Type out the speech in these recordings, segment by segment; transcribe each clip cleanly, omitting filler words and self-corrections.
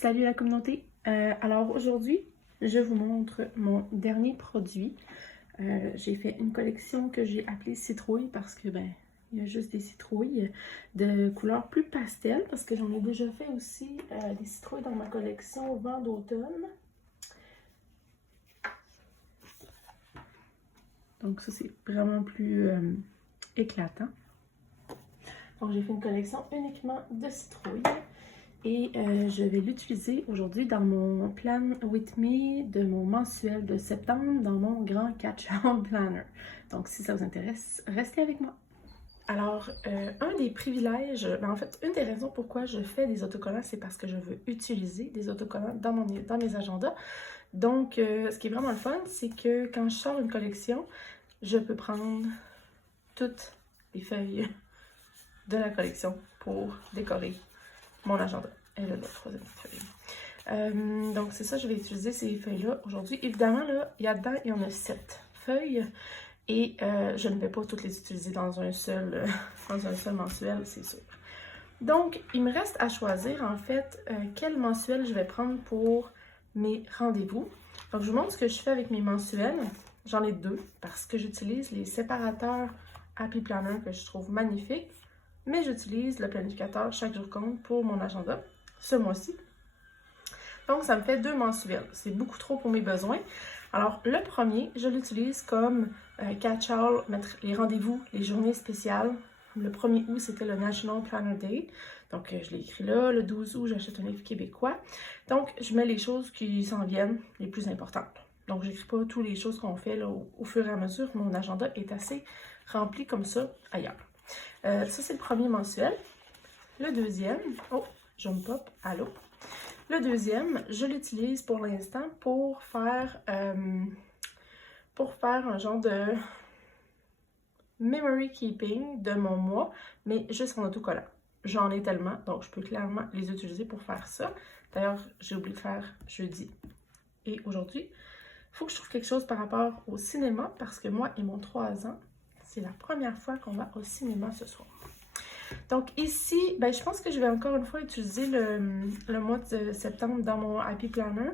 Salut la communauté! Alors aujourd'hui, je vous montre mon dernier produit. J'ai fait une collection que j'ai appelée citrouille parce que il y a juste des citrouilles de couleur plus pastel parce que j'en ai déjà fait aussi des citrouilles dans ma collection vent d'automne. Donc ça c'est vraiment plus éclatant. Donc j'ai fait une collection uniquement de citrouilles. Et je vais l'utiliser aujourd'hui dans mon Plan With Me de mon mensuel de septembre dans mon grand catch-all planner. Donc si ça vous intéresse, restez avec moi. Alors, un des privilèges, en fait, une des raisons pourquoi je fais des autocollants, c'est parce que je veux utiliser des autocollants dans mes agendas. Donc, ce qui est vraiment le fun, c'est que quand je sors une collection, je peux prendre toutes les feuilles de la collection pour décorer mon agenda. Elle est là, troisième feuille. Donc c'est ça, je vais utiliser ces feuilles-là aujourd'hui. Évidemment, là, il y en a 7 feuilles et je ne vais pas toutes les utiliser dans un seul mensuel, c'est sûr. Donc, il me reste à choisir en fait quel mensuel je vais prendre pour mes rendez-vous. Donc, je vous montre ce que je fais avec mes mensuels. J'en ai 2 parce que j'utilise les séparateurs Happy Planner que je trouve magnifiques. Mais j'utilise le planificateur chaque jour compte pour mon agenda ce mois-ci. Donc, ça me fait 2 mensuels. C'est beaucoup trop pour mes besoins. Alors, le premier, je l'utilise comme catch-all, mettre les rendez-vous, les journées spéciales. Le 1er août, c'était le National Planner Day. Donc, je l'ai écrit là. Le 12 août, j'achète un livre québécois. Donc, je mets les choses qui s'en viennent, les plus importantes. Donc, j'écris pas toutes les choses qu'on fait là, au fur et à mesure. Mon agenda est assez rempli comme ça ailleurs. Ça, c'est le premier mensuel. Le deuxième, oh, je me pop, allô. Le deuxième, je l'utilise pour l'instant pour faire un genre de memory keeping de mon mois, mais juste en autocollant. J'en ai tellement, donc je peux clairement les utiliser pour faire ça. D'ailleurs, j'ai oublié de faire jeudi et aujourd'hui. Il faut que je trouve quelque chose par rapport au cinéma parce que moi et mon 3 ans, c'est la première fois qu'on va au cinéma ce soir. Donc ici, je pense que je vais encore une fois utiliser le mois de septembre dans mon Happy Planner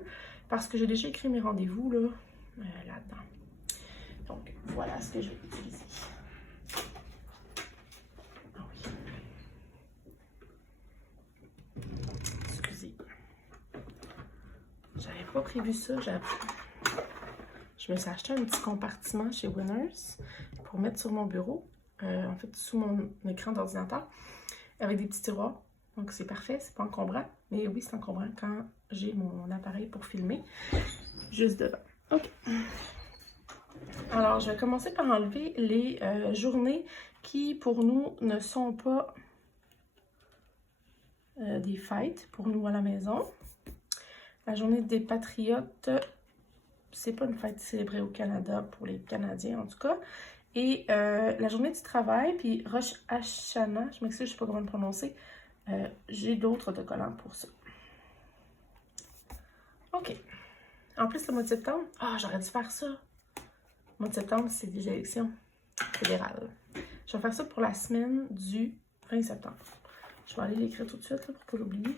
parce que j'ai déjà écrit mes rendez-vous là-dedans. Donc voilà ce que je vais utiliser. Ah oui. Excusez. J'avais pas prévu ça. Je me suis acheté un petit compartiment chez Winners pour mettre sur mon bureau. En fait, sous mon écran d'ordinateur, avec des petits tiroirs. Donc, c'est parfait, c'est pas encombrant. Mais oui, c'est encombrant quand j'ai mon appareil pour filmer. Juste devant. OK. Alors, je vais commencer par enlever les journées qui, pour nous, ne sont pas des fêtes, pour nous à la maison. La journée des Patriotes, c'est pas une fête célébrée au Canada, pour les Canadiens en tout cas. Et la journée du travail, puis Rosh Hashanah, je m'excuse, je sais pas comment le prononcer, j'ai d'autres autocollants pour ça. OK. En plus, le mois de septembre, j'aurais dû faire ça. Le mois de septembre, c'est des élections fédérales. Je vais faire ça pour la semaine du 20 septembre. Je vais aller l'écrire tout de suite là, pour ne pas l'oublier.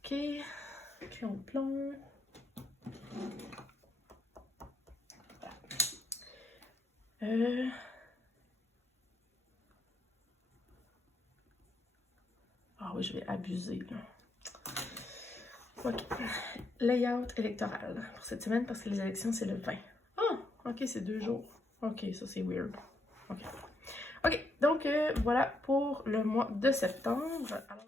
OK. Crayon de plomb. Ah oui, je vais abuser là. OK. Layout électoral pour cette semaine parce que les élections, c'est le 20. Ah, OK, c'est 2 jours. OK, ça c'est weird. OK. OK, donc voilà pour le mois de septembre. Alors,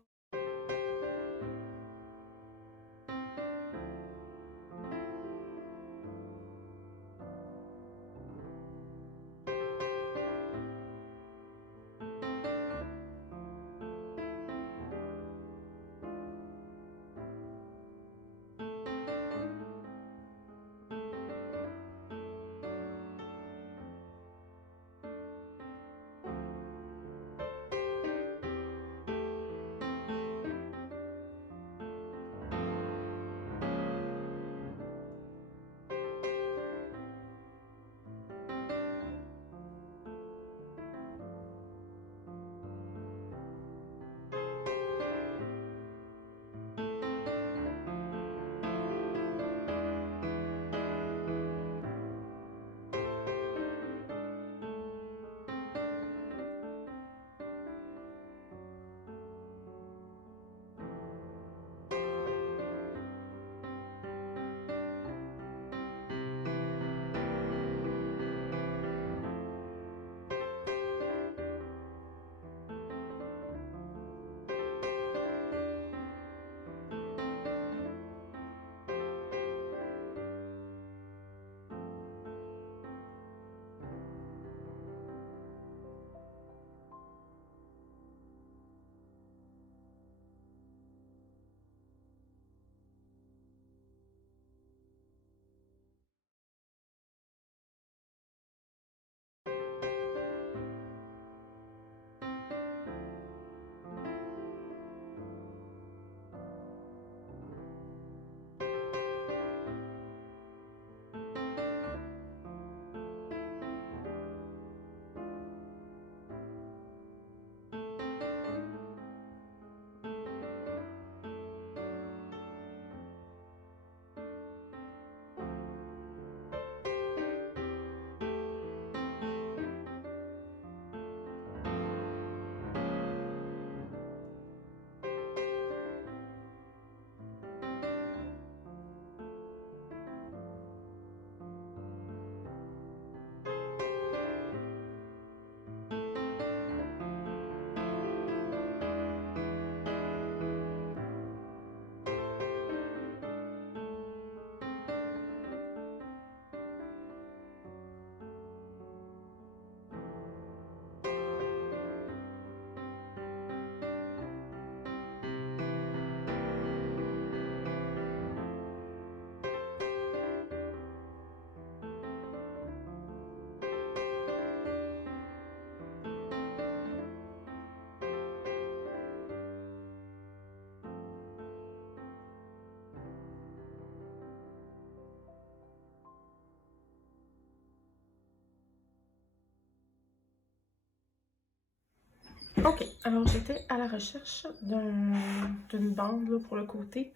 Ok, alors j'étais à la recherche d'une bande là, pour le côté.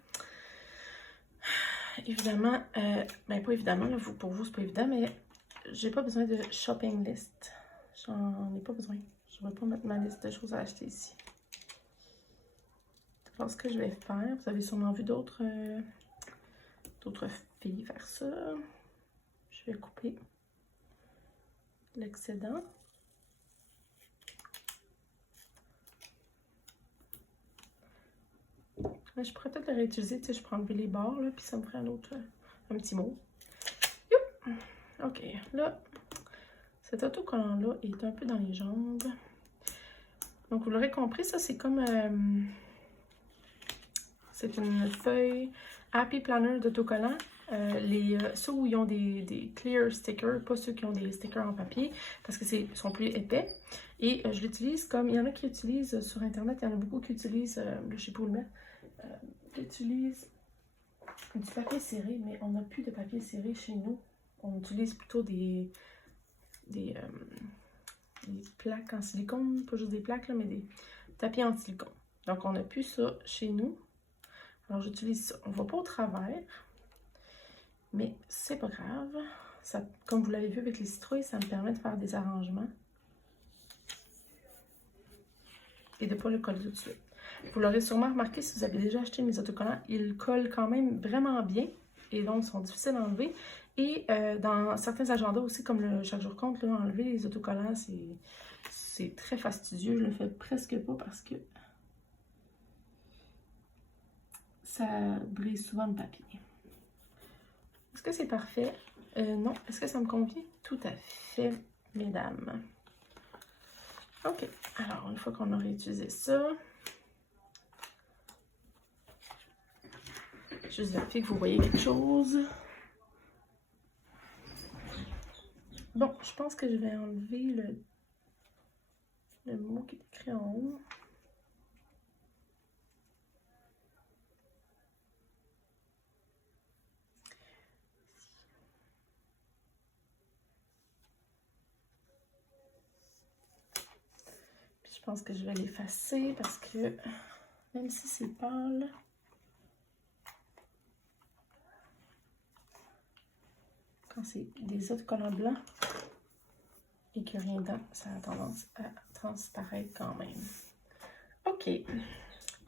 Évidemment, ben pas évidemment, là, pour vous c'est pas évident, mais j'ai pas besoin de shopping list. J'en ai pas besoin. Je vais pas mettre ma liste de choses à acheter ici. Alors ce que je vais faire, vous avez sûrement vu d'autres filles faire ça. Je vais couper l'excédent. Je pourrais peut-être le réutiliser, tu sais, je peux enlever les bords, là, puis ça me ferait un petit mot. Youp! Ok, là, cet autocollant-là est un peu dans les jambes. Donc, vous l'aurez compris, ça, c'est comme... c'est une feuille Happy Planner d'autocollant. Ceux où ils ont des clear stickers, pas ceux qui ont des stickers en papier, parce que sont plus épais. Et je l'utilise comme... Il y en a qui utilisent sur Internet, il y en a beaucoup qui utilisent... je sais pas où le mettre. J'utilise du papier serré, mais on n'a plus de papier serré chez nous. On utilise plutôt des plaques en silicone, pas juste des plaques, là, mais des tapis en silicone. Donc, on n'a plus ça chez nous. Alors, j'utilise ça. On ne va pas au travers, mais c'est pas grave. Ça, comme vous l'avez vu avec les citrouilles, ça me permet de faire des arrangements et de ne pas le coller tout de suite. Vous l'aurez sûrement remarqué si vous avez déjà acheté mes autocollants, ils collent quand même vraiment bien et donc sont difficiles à enlever. Et dans certains agendas aussi, comme le Chaque jour compte, là, enlever les autocollants, c'est très fastidieux. Je le fais presque pas parce que ça brise souvent le papier. Est-ce que c'est parfait? Non. Est-ce que ça me convient? Tout à fait, mesdames. Ok. Alors, une fois qu'on aura utilisé ça, juste vérifier que vous voyez quelque chose. Bon, je pense que je vais enlever le mot qui est écrit en haut. Puis je pense que je vais l'effacer parce que même si c'est pâle, quand c'est des autocollants blancs et qu'il n'y a rien dedans, ça a tendance à transparaître quand même. Ok.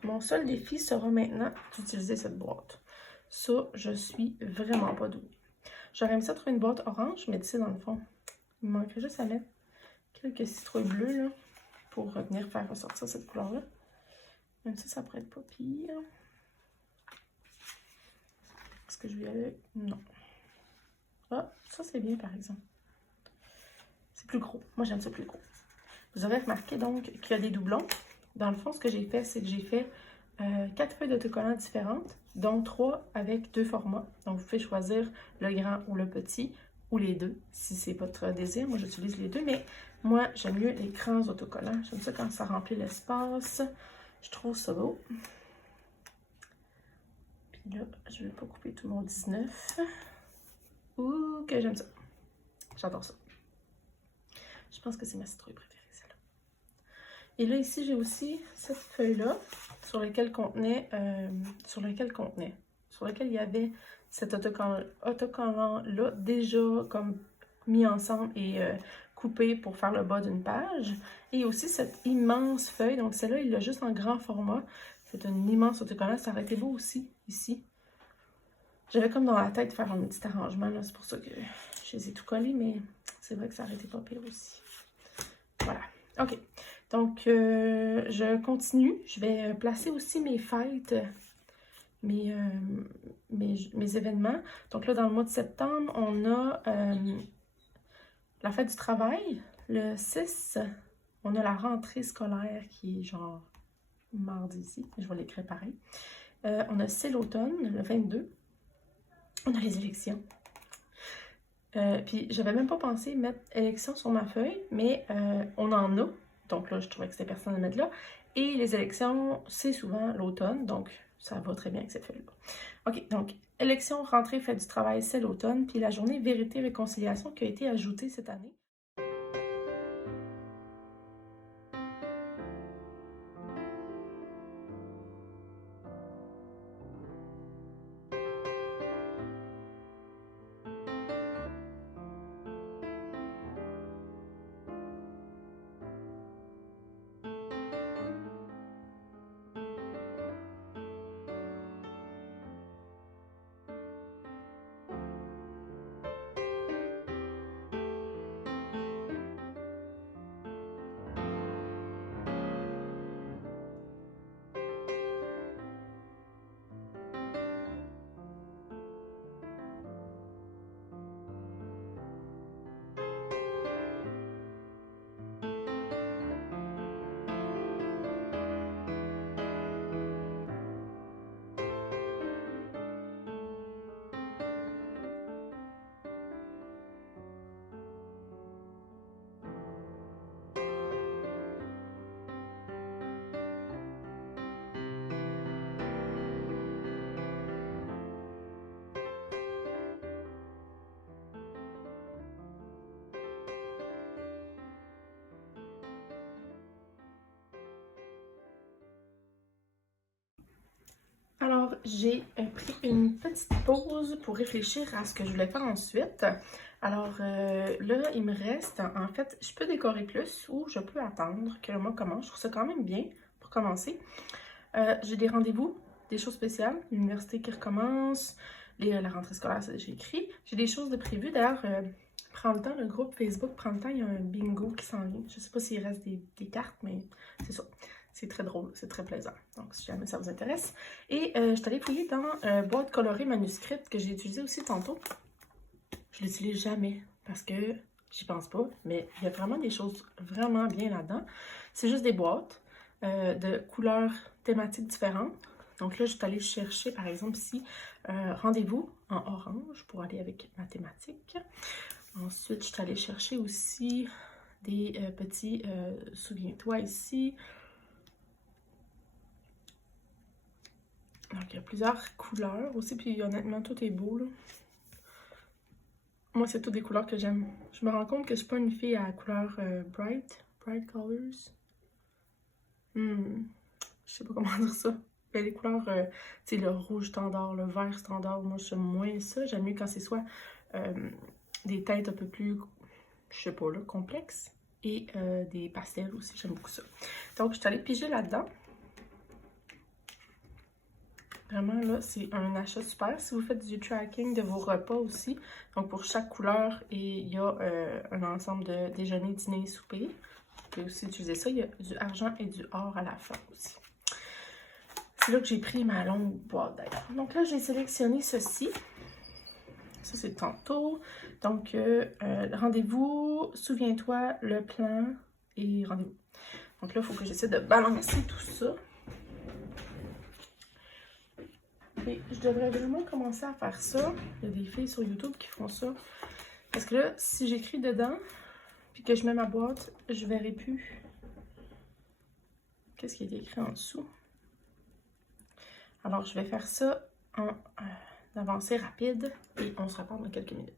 Mon seul défi sera maintenant d'utiliser cette boîte. Ça, je suis vraiment pas douée. J'aurais aimé ça trouver une boîte orange, mais tu sais, dans le fond, il me manquerait juste à mettre quelques citrouilles bleues là, pour venir faire ressortir cette couleur-là. Même si ça pourrait être pas pire. Est-ce que je vais y aller? Non. Ah, ça c'est bien par exemple. C'est plus gros. Moi j'aime ça plus gros. Vous aurez remarqué donc qu'il y a des doublons. Dans le fond, ce que j'ai fait, c'est que j'ai fait 4 feuilles d'autocollants différentes, dont 3 avec 2 formats. Donc, vous pouvez choisir le grand ou le petit, ou les deux, si c'est votre désir. Moi, j'utilise les deux, mais moi, j'aime mieux les grands autocollants. J'aime ça quand ça remplit l'espace. Je trouve ça beau. Puis là, je ne vais pas couper tout mon 19. Ouh, que j'aime ça. J'adore ça. Je pense que c'est ma citrouille préférée. Et là, ici, j'ai aussi cette feuille-là sur laquelle il y avait cet autocollant-là déjà comme mis ensemble et coupé pour faire le bas d'une page. Et aussi cette immense feuille, donc celle-là, il l'a juste en grand format. C'est un immense autocollant, ça aurait été beau aussi, ici. J'avais comme dans la tête de faire un petit arrangement, là, c'est pour ça que je les ai tout collés, mais c'est vrai que ça aurait été pas pire aussi. Voilà, ok. Donc, je continue. Je vais placer aussi mes fêtes, mes événements. Donc là, dans le mois de septembre, on a la fête du travail. Le 6, on a la rentrée scolaire qui est genre mardi ici. Je vais l'écrire pareil. On a C'est l'automne, le 22. On a les élections. Puis, j'avais même pas pensé mettre élections sur ma feuille, mais on en a. Donc là, je trouvais que c'était pertinent de mettre là. Et les élections, c'est souvent l'automne, donc ça va très bien avec cette feuille-là. OK, donc élection, rentrée, fête du travail, c'est l'automne. Puis la journée vérité, réconciliation qui a été ajoutée cette année. j'ai pris une petite pause pour réfléchir à ce que je voulais faire ensuite. Alors là, il me reste, en fait, je peux décorer plus ou je peux attendre que le mois commence. Je trouve ça quand même bien pour commencer. J'ai des rendez-vous, des choses spéciales, l'université qui recommence, la rentrée scolaire, ça j'ai écrit. J'ai des choses de prévues. D'ailleurs, prends le temps, le groupe Facebook prend le temps, il y a un bingo qui s'en vient. Je sais pas s'il reste des cartes, mais c'est ça. C'est très drôle, c'est très plaisant. Donc, si jamais ça vous intéresse. Et je suis allée fouiller dans boîte colorée manuscrite que j'ai utilisée aussi tantôt. Je l'utilise jamais parce que j'y pense pas, mais il y a vraiment des choses vraiment bien là-dedans. C'est juste des boîtes de couleurs thématiques différentes. Donc là, je suis allée chercher, par exemple, ici, rendez-vous en orange pour aller avec ma thématique. Ensuite, je suis allée chercher aussi des petits souviens-toi ici. Donc, il y a plusieurs couleurs aussi, puis honnêtement, tout est beau, là. Moi, c'est toutes des couleurs que j'aime. Je me rends compte que je suis pas une fille à couleur bright colors. Je sais pas comment dire ça. Mais les couleurs, tu sais, le rouge standard, le vert standard, moi, j'aime moins ça. J'aime mieux quand c'est soit des teintes un peu plus, je sais pas, là, complexes. Et des pastels aussi, j'aime beaucoup ça. Donc, je suis allée piger là-dedans. Vraiment, là, c'est un achat super. Si vous faites du tracking de vos repas aussi, donc pour chaque couleur, il y a un ensemble de déjeuner, dîner, souper. Vous pouvez aussi utiliser ça. Il y a du argent et du or à la fin aussi. C'est là que j'ai pris ma longue boîte d'ailleurs. Donc là, j'ai sélectionné ceci. Ça, c'est tantôt. Donc, rendez-vous, souviens-toi, le plan et rendez-vous. Donc là, il faut que j'essaie de balancer tout ça. Et je devrais vraiment commencer à faire ça. Il y a des filles sur YouTube qui font ça. Parce que là, si j'écris dedans, puis que je mets ma boîte, je verrai plus qu'est-ce qui est écrit en dessous. Alors, je vais faire ça en avancée rapide et on se reparle dans quelques minutes.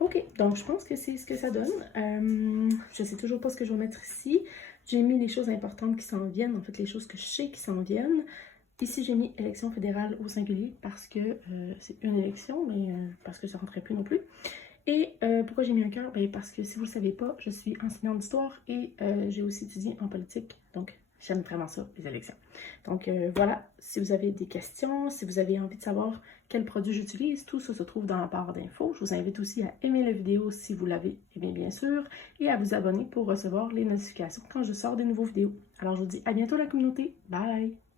Ok, donc je pense que c'est ce que ça donne. Je sais toujours pas ce que je vais mettre ici. J'ai mis les choses importantes qui s'en viennent, en fait les choses que je sais qui s'en viennent. Ici j'ai mis élection fédérale au singulier parce que c'est une élection, mais parce que ça rentrait plus non plus. Et pourquoi j'ai mis un cœur? Ben, parce que si vous ne le savez pas, je suis enseignante d'histoire et j'ai aussi étudié en politique. Donc J'aime vraiment ça, les élections. Donc voilà, si vous avez des questions, si vous avez envie de savoir quel produit j'utilise, tout ça se trouve dans la barre d'infos. Je vous invite aussi à aimer la vidéo si vous l'avez aimé bien sûr, et à vous abonner pour recevoir les notifications quand je sors des nouveaux vidéos. Alors je vous dis à bientôt la communauté, bye!